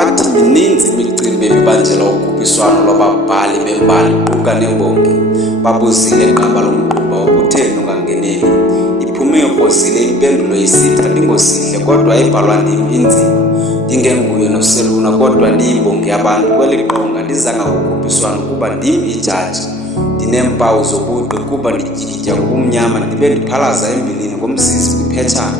athi mininzi imicimbi ebibanjelwa ukhuphiswano lwababhali bembali kuquka nembongi. Babuzile gqaba lomgquba ukutheni ungangeneli. Iphume ikrozile impendulo isithi andingosihle kodwa ayibhalwa ndim inzima. Ndingenguye noseluna kodwa ndiyimbongi yabantu kweli qonga ndizanga kukhuphiswano kuba ndim ijaji. Ndineempawu zobuqu kuba ndityikitya ngobumnyama ndibe ndiphalaza embilini ngomsisi kwiphetshana.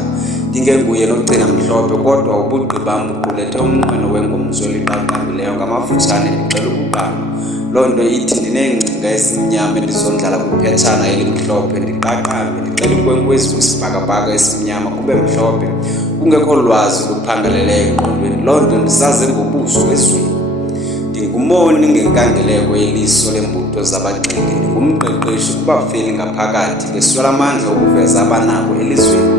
Ndingenguye nogcina mhlophe kodwa ubugqi bam buqulethe umnqweno wengomso eliqaqambileyo ngamafutshane ndixela ukuqama. Loo nto ithi ndineengcinga ezimnyama endizondlala kwiphetshana elimhlophe ndiqaqambe ndixela inkwenkwezi kwisibhakabhaka esimnyama kube mhlophe kungekho lwazi luphangaleleyo engqondweni. Loo nto ndisaze ngobuso ezweni. Ndingumoni ngenkangeleko yeliso lembutho zabagxeki. Ndingumqeqeshi kubafeli ngaphakathi beswela amandla okuveza abanako elizweni.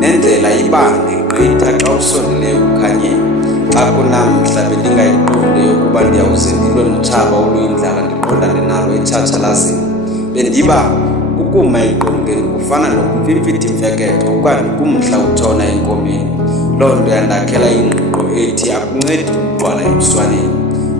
Nendlela ibande igqitha xa usondeleyo kukhanyeni. Xa kunamhla bendingayiqondi yokuba ndiyawuze ndilwe notshaba oluyindlala ndiqondane nalo etshatshalazini. Bendiba ukuma eqongeni kufana nokumfimfithi imfeketho ukanti kumhla utshona enkomeni. Loo nto yandakhela ingqiqo ethi akuncedi ukugcwala emswaneni.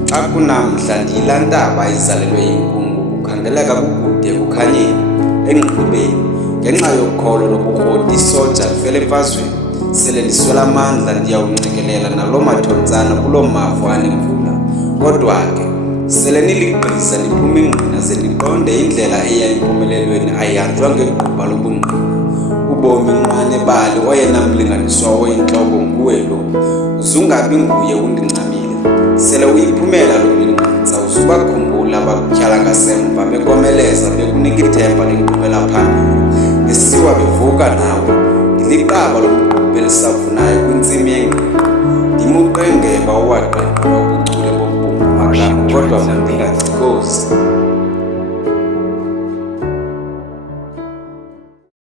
Xa kunamhla ndiyilaa ntaba izalelwe yinkungu kukhangeleka kukude kukhanyeni. Engqibeni ngenxa yokholo lobukroti isoja lifele emfazweni. Sele liswela amandla ndiyawuncekelela naloo mathontsana kuloo mafu anemvula. Kodwa ke sele niligqiza niphume ingqina ze niqonde indlela eya empumelelweni ayihanjwa ngegquba lobungqina. Ubomi nqwane bali oyena mlinganiswa oyintloko nguwe lo. Uzungabi nguye undingxamile. Sele uyiphumela lo minqantsa uzubakhumbula bakutyhala ngasemva bekomeleza bekunika ithemba lenkqubela phambili. Besiwa bevuka nawe ndiliqaba lomgquba elisavunayo kwintsimi yengqiqo. Ndimuqengeba uwaqenqwa ubuchule bobumbu magama kodwa ndingatsikozi.